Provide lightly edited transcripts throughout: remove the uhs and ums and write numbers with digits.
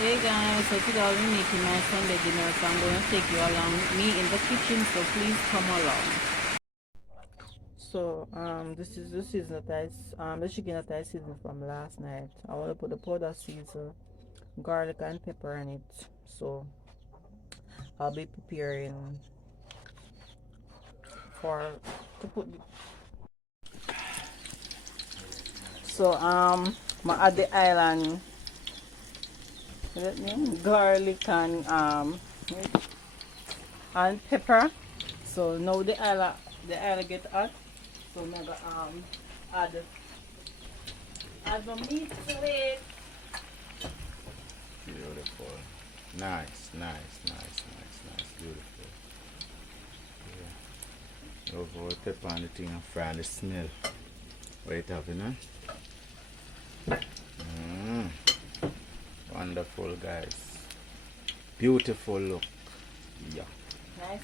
Hey guys, so today I'll be making my Sunday dinner, so I'm going to take you along with me in the kitchen, so please come along. So this is the season that the chicken that I seasoned from last night. I want to put the powder season, garlic and pepper on it. So I'll be preparing for to put. So I add the island, what's that name? Garlic and pepper. So now the oil get hot. So I'm gonna add the meat to it. Beautiful. Nice, nice, nice, nice, nice. Beautiful. Yeah. Over the pepper and the thing and fry and the smell. What it have, you know? Wonderful, guys. Beautiful look. Yeah. Nice.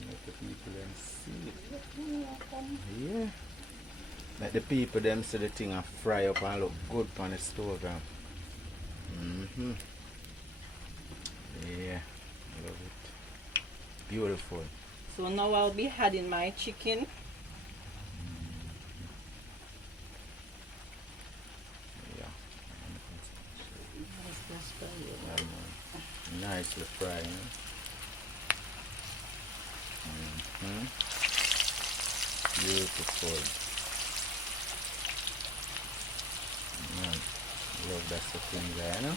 Make the people them see. Yeah. Let the people them see the thing and fry up and look good on the stove. Yeah. Love it. Beautiful. So now I'll be adding my chicken. Yeah. Nicely fried. Beautiful. Man, love that thing there, you know?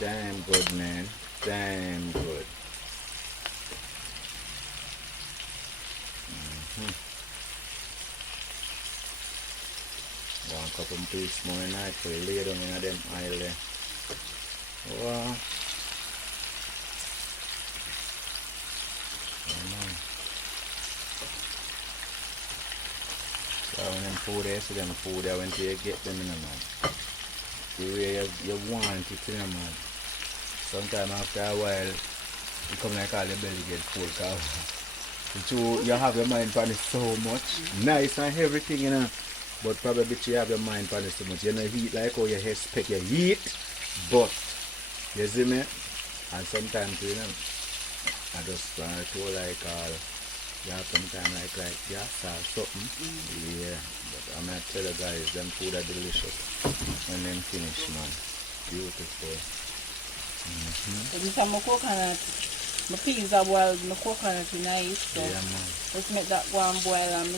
Damn good, man. Damn good. One couple of piece more night for you lay down in them oil there. Wow. So when them food there, so them food there when you get them in the man. The way you want it in the man. Sometimes after a while, you come like all your belly get full cause you have your mind on it so much. Nice and everything, you know. But probably you have your mind on it so much. You know, eat like how you expect you eat, but you see me? And sometimes, you know, I just to like you have sometimes like yes or something. Yeah. But I'm gonna tell you guys, them food are delicious when them finish, man. Beautiful. So this is my coconut. My peas are boiled, my coconut is nice. So Yeah, man. let's make that one boil and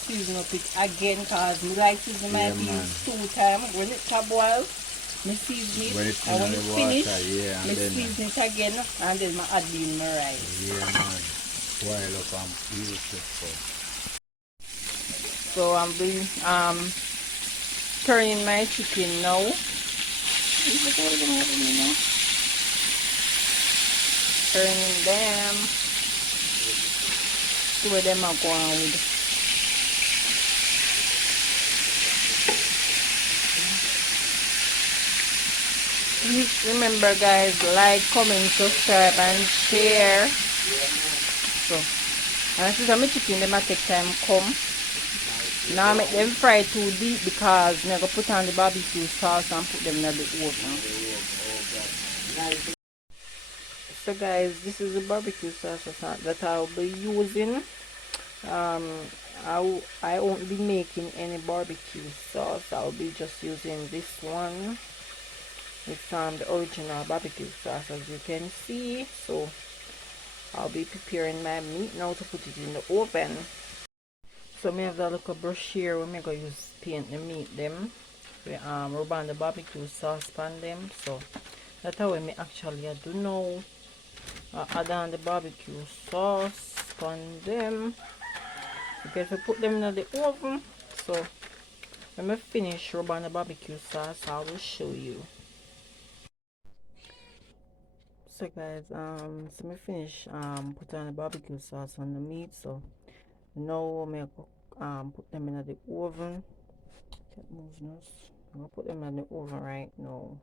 season up it again because I like season my peas 2 times. When it's a boil, I season it. When it's and when in it's the finished, water, yeah, and I then season it again and then I add in my rice. yeah, man. Boil up and beautiful. So I'm doing turning my chicken now. Turning them. See where them are going with. Please remember guys, like, comment, subscribe and share. So and this is my chicken, them take time come. Now I make them fry too deep because I'm going to put on the barbecue sauce and put them in the oven. So guys, this is the barbecue sauce that I'll be using. I won't be making any barbecue sauce. I'll be just using this one. It's the original barbecue sauce, as you can see. So I'll be preparing my meat now to put it in the oven. So I have that little brush here where I'm going to use paint the meat them. We rub on the barbecue sauce on them. So that's how I actually do now. Add on the barbecue sauce on them. Okay, so put them in the oven. So when I finish rub on the barbecue sauce, I will show you. So guys, so I finish put on the barbecue sauce on the meat. So now I'm gonna put them in the oven. I'm gonna put them in the oven right now.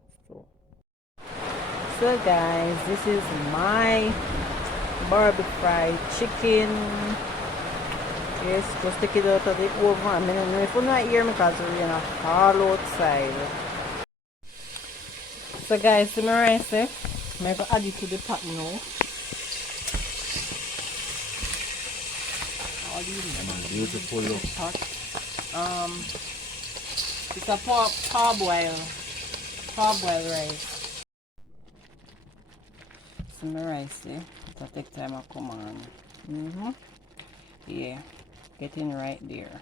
So guys, this is my barbecue fried chicken. Yes, just take it out of the oven. I mean, if you're not here because we're gonna fall outside. So guys, see my rice there. I'm going to add it to the pot now. All these beautiful look. pot. It's a parboil rice. See my rice there. It'll take time to come on. Yeah, getting right there.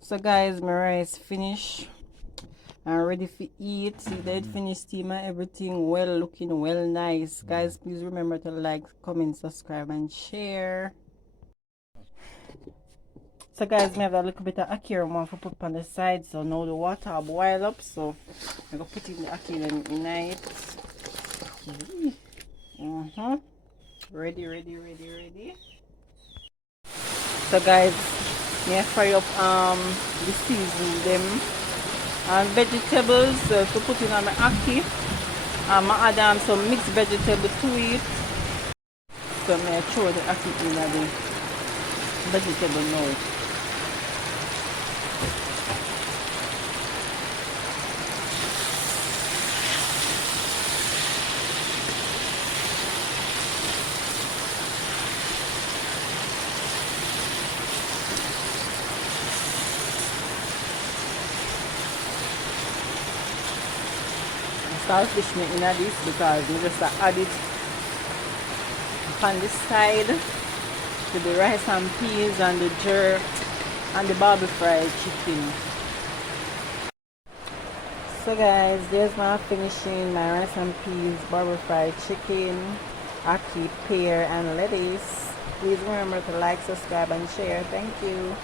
So guys, my rice finished. I'm ready for eat. See that finished steam and everything well looking well nice. Guys, please remember to like, comment, subscribe and share. So guys, I have a little bit of ackee one for put on the side. So now the water boil up, so I'm gonna put in the ackee in it. Ready. So guys, yeah, fry up the season them and vegetables to put in on my ackee. I add some mixed vegetable to it. So I throw the ackee in the vegetable now. Starfish me in this because we just add it on this side to the rice and peas and the jerk and the barbi fried chicken. So guys, there's my finishing my rice and peas, barbi fried chicken, ackee, pear and lettuce. Please remember to like, subscribe and share. Thank you.